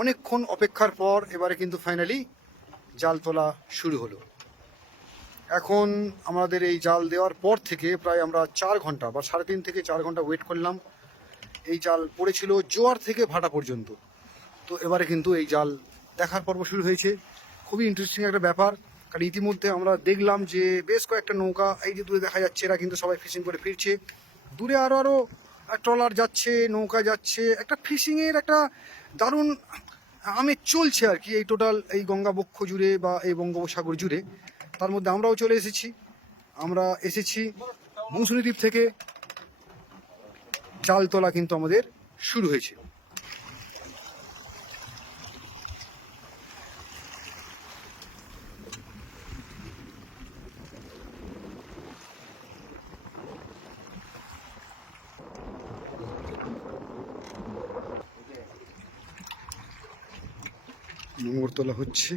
অনেকক্ষণ অপেক্ষার পর এবারে কিন্তু ফাইনালি জাল তোলা শুরু হলো। এখন আমাদের এই জাল দেওয়ার পর থেকে প্রায় আমরা 4 ঘন্টা বা 3.5 থেকে 4 ঘন্টা ওয়েট করলাম। এই জাল পড়েছিল জোয়ার থেকে ভাটা পর্যন্ত। তো এবারে কিন্তু এই জাল দেখার পর্ব শুরু হয়েছে। খুবই ইন্টারেস্টিং একটা ব্যাপার, কারণ ইতিমধ্যে আমরা দেখলাম যে বেশ কয়েকটা নৌকা এই যে দূরে দেখা যাচ্ছে, এরা কিন্তু সবাই ফিশিং করে ফিরছে। দূরে আরও ট্রলার যাচ্ছে, নৌকা যাচ্ছে, একটা ফিশিংয়ের একটা দারুণ আমেজ চলছে আর কি এই টোটাল এই গঙ্গাবক্ষ জুড়ে বা এই বঙ্গোপসাগর জুড়ে। তার মধ্যে আমরাও চলে এসেছি। আমরা এসেছি মৌসুমী দ্বীপ থেকে। জাল তোলা কিন্তু আমাদের শুরু হয়েছে। নোঙর তোলা হচ্ছে,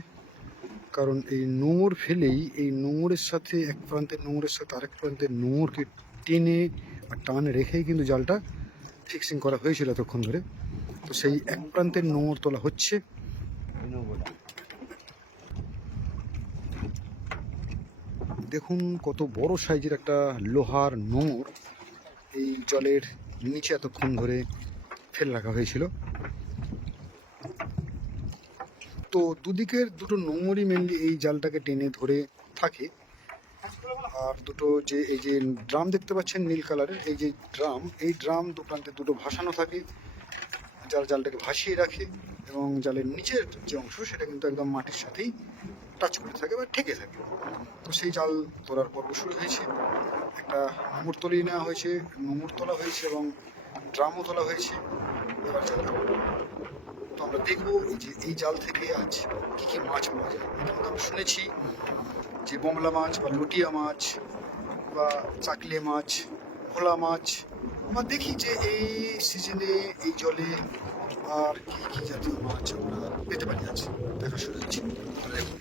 কারণ এই নোঙর ফেলেই এই নোঙরের সাথে এক প্রান্তের নোঙরের সাথে আরেক প্রান্তের নোঙরকে টেনে আর টান রেখেই কিন্তু জালটা ফিক্সিং করা হয়েছিল এতক্ষণ ধরে। তো সেই এক প্রান্তের নোঙর তোলা হচ্ছে। দেখুন কত বড় সাইজের একটা লোহার নোঙর এই জলের নিচে এতক্ষণ ধরে ফেলে রাখা হয়েছিল। তো দুদিকের দুটো নোঙরই মেনলি এই জালটাকে টেনে ধরে থাকে। আর দুটো যে এই যে ড্রাম দেখতে পাচ্ছেন নীল কালারের, এই যে ড্রাম, এই ড্রাম দু প্রান্তে দুটো ভাসানো থাকে, যার জালটাকে ভাসিয়ে রাখে। এবং জালের নিচের যে অংশ সেটা কিন্তু একদম মাটির সাথেই টাচ করে থাকে বা ঠেকে থাকে। তো সেই জাল তোলার পর্ব শুরু হয়েছে। একটা নোঙর তলিয়ে নেওয়া হয়েছে, নোঙর তোলা হয়েছে এবং ড্রামও তোলা হয়েছে। এবার জাল তোলা। তো আমরা দেখবো যে এই জাল থেকে আজ কী কী মাছ পাওয়া যায়। আমরা শুনেছি যে বোমলা মাছ বা লুটিয়া মাছ বা চাকলে মাছ, ভোলা মাছ, বা দেখি যে এই সিজনে এই জলে আর কি কি জাতীয় মাছ আমরা পেতে পারি আজ দেখা শুরু হচ্ছে। দেখুন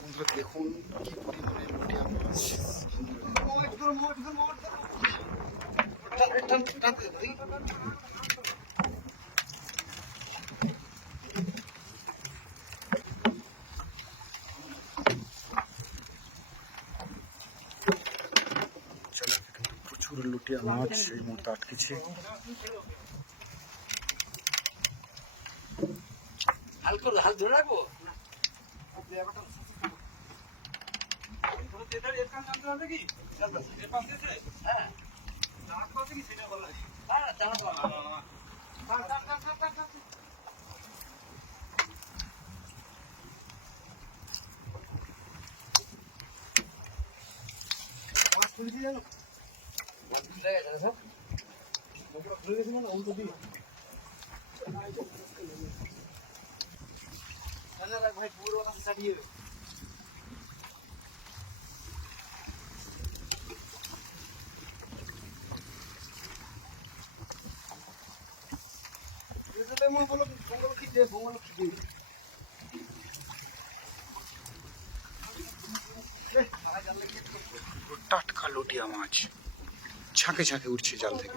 বন্ধুরা, দেখুন কি পরিমাণে লুটিয়া মাছ। প্রচুর লুটিয়া মাছ এই মুহূর্তে আটকেছে। হাল ধরে রাখবো। ভাই পুরো ছাড়িয়ে টাটকা লুটিয়া মাছ ঝাঁকে ঝাঁকে উঠছে জাল থেকে।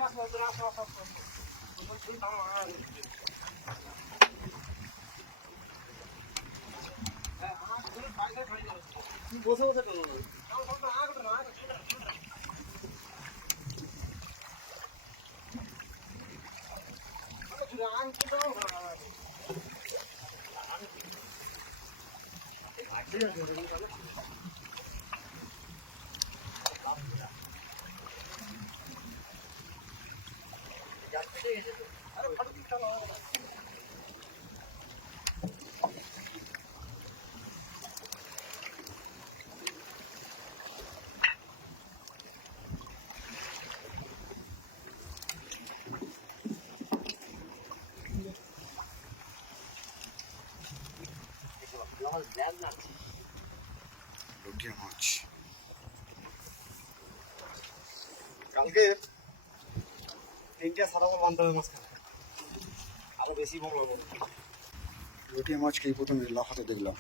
লুটিয়া মাছ কালকে 3টা সারা বান্ধব মাঝখানে আরো বেশি বড় হবে। লুটিয়া মাছকে এই প্রথমে লাফাতে দেখলাম।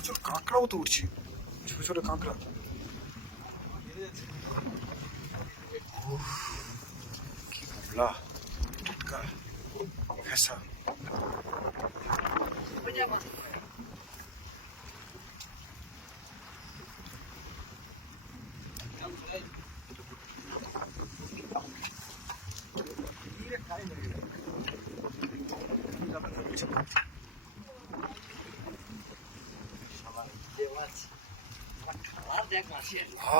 প্রচুর কাঁকড়াও তো উঠছে, ছোট ছোট কাঁকড়া। উফ, কি ভাবলা টাটকা ভেসা।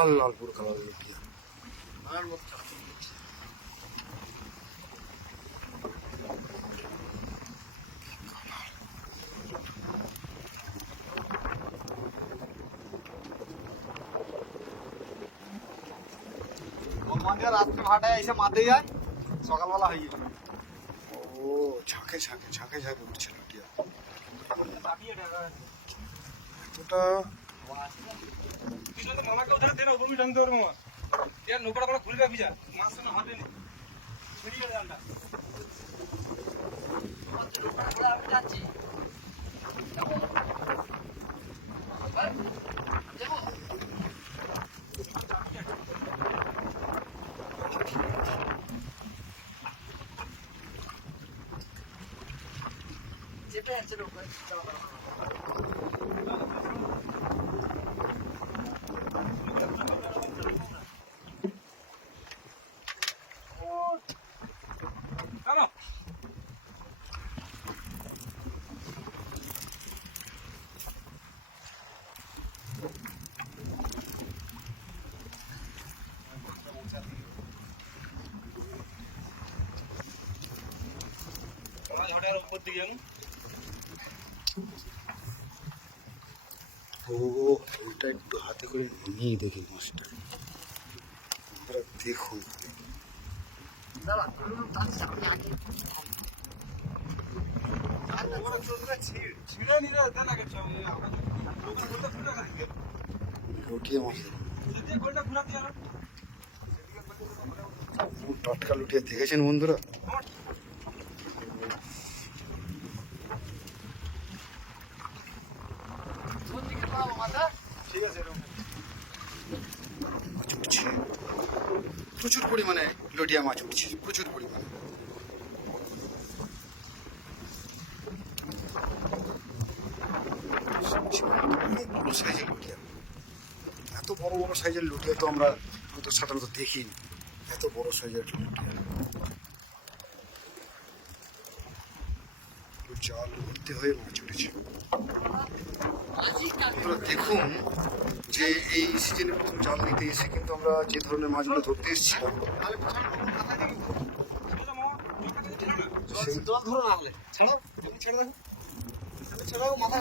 লাল লাল পুরো কালার লুটিয়া। রাত্রে ভাটায় এসে মাঠে যায়, সকালবেলা হয়ে যাবে। ও ঝাঁকে ঝাঁকে ঝাঁকে ঝাঁকে উঠছে লুটিয়া। এতটা মামাকে ওদের দেন উপর টানতে পারবো মা ইয়ার নৌকাটা করে খুলে রাখবি যা মাছ না হাতে নেই ছড়িয়ে জানটা চেপে যাচ্ছে নৌকা উপর দিকে ও এটা একটু হাতে করে নিয়ে দেখি মাছটা। আপনারা দেখুন লুটিয়া মাছ, টাটকা লুটিয়া দেখেছেন বন্ধুরা। ঠিক আছে মাছ উঠছে প্রচুর পরিমাণে, লুটিয়া মাছ উঠছে প্রচুর পরিমাণে। অনেক বড় সাইজের লুটিয়া, এত বড় বড় সাইজের লুটিয়া তো আমরা তো সাধারণত দেখিনি। এত বড় সাইজের লুটিয়া, জাল ভর্তি হয়ে মাছ উঠেছে। আপনারা দেখুন যে এই সিজনে প্রথম জাল নিতে এসে কিন্তু আমরা যে ধরনের মাছগুলো ধরতে এসেছিলাম সেই জল ধরো না হলে ছেড়ে ছেড়ে দেখো ছেড়ে দাও মাথা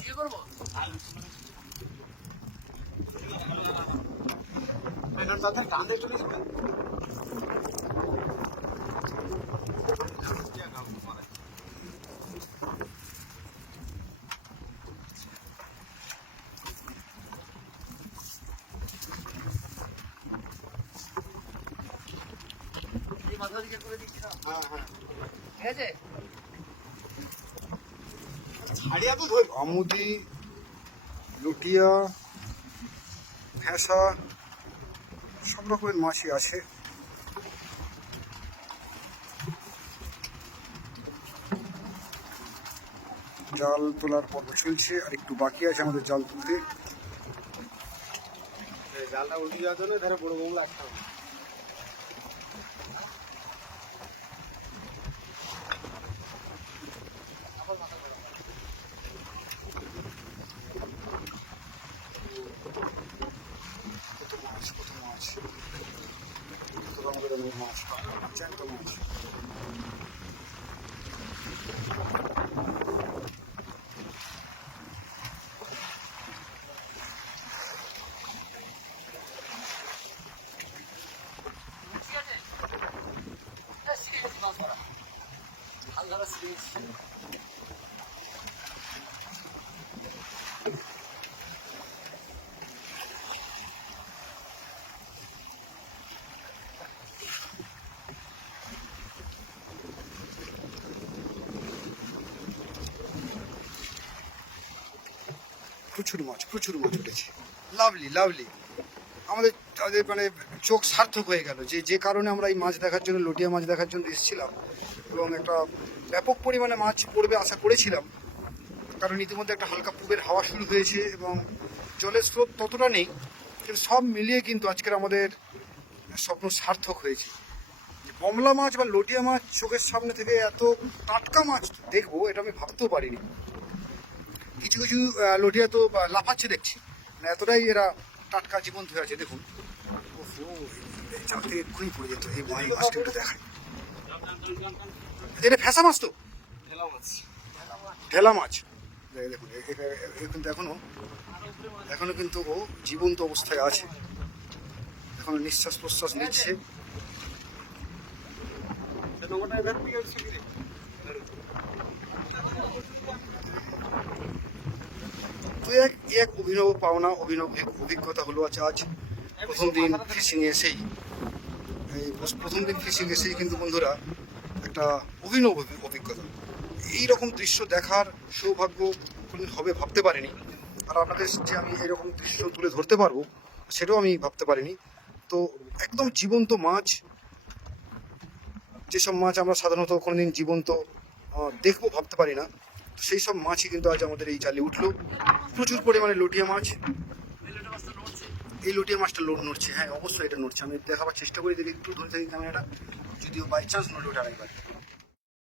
দিয়ে করবো এখন তাদের কাঁধে চলে যাবে মাথা দিকে করে দিচ্ছি। হ্যাঁ হ্যাঁ ঠিক আছে ছাড়িয়া তো ধর আমুদি, লুটিয়া, ভেসা সব রকমের মাছই আছে। জাল তোলার পর্ব চলছে, আর একটু বাকি আছে আমাদের জাল তুলতে। জালটা উল্টে যাওয়ার জন্য ধরে বড় বোমলা আসতে হবে কত মাছ কত মাছ, কত রঙ বেরঙের মাছ, জ্যান্ত মাছ। প্রচুর মাছ উঠেছে। লাভলি লাভলি, আমাদের আমাদের মানে চোখ সার্থক হয়ে গেল যে কারণে আমরা এই মাছ দেখার জন্য, লটিয়া মাছ দেখার জন্য এসেছিলাম, এবং একটা ব্যাপক পরিমাণে মাছ পড়বে আশা করেছিলাম, কারণ ইতিমধ্যে একটা হালকা পূবের হাওয়া শুরু হয়েছে এবং জলের স্রোত ততটা নেই, কিন্তু সব মিলিয়ে কিন্তু আজকের আমাদের স্বপ্ন সার্থক হয়েছে। কমলা মাছ বা লটিয়া মাছ চোখের সামনে থেকে এত টাটকা মাছ দেখবো এটা আমি ভাবতেও পারিনি। কিছু কিছু লটিয়া তো লাফাচ্ছে দেখছি, মানে এতটাই এরা টাটকা জীবন্ত হয়ে আছে। দেখুন, ওহো, এই জাল থেকে এক্ষুনি পড়ে যেত। এই মাছটা একটু দেখায়, এটা ফ্যাসা মাছ তো, ঢেলা মাছ। দেখুন কিন্তু এখনো কিন্তু ও জীবন্ত অবস্থায় আছে, এখনো নিঃশ্বাস প্রশ্বাস নিচ্ছে। তো এক অভিনব পাওনা, অভিনব এক অভিজ্ঞতা হলো আজ প্রথম দিন ফিশিংয়ে এসেই কিন্তু বন্ধুরা একটা অভিনব অভিজ্ঞতা। এইরকম দৃশ্য দেখার সৌভাগ্য কোনোদিন হবে ভাবতে পারিনি, আর আপনাদের যে আমি এরকম দৃশ্য তুলে ধরতে পারবো সেটাও আমি ভাবতে পারিনি। তো একদম জীবন্ত মাছ, যেসব মাছ আমরা সাধারণত কোনোদিন জীবন্ত দেখবো ভাবতে পারি না, সেই সব মাছই কিন্তু আজ আমাদের এই জালে উঠলো। প্রচুর পরিমাণে লটিয়া মাছ। এই লটিয়া মাছটা নড়ছে, হ্যাঁ অবশ্যই এটা নড়ছে। আমি দেখাবার চেষ্টা করি, দেখি একটু ধরে থাকি ক্যামেরাটা, যদিও বাই চান্স নড়ে ওঠে আরেকবার।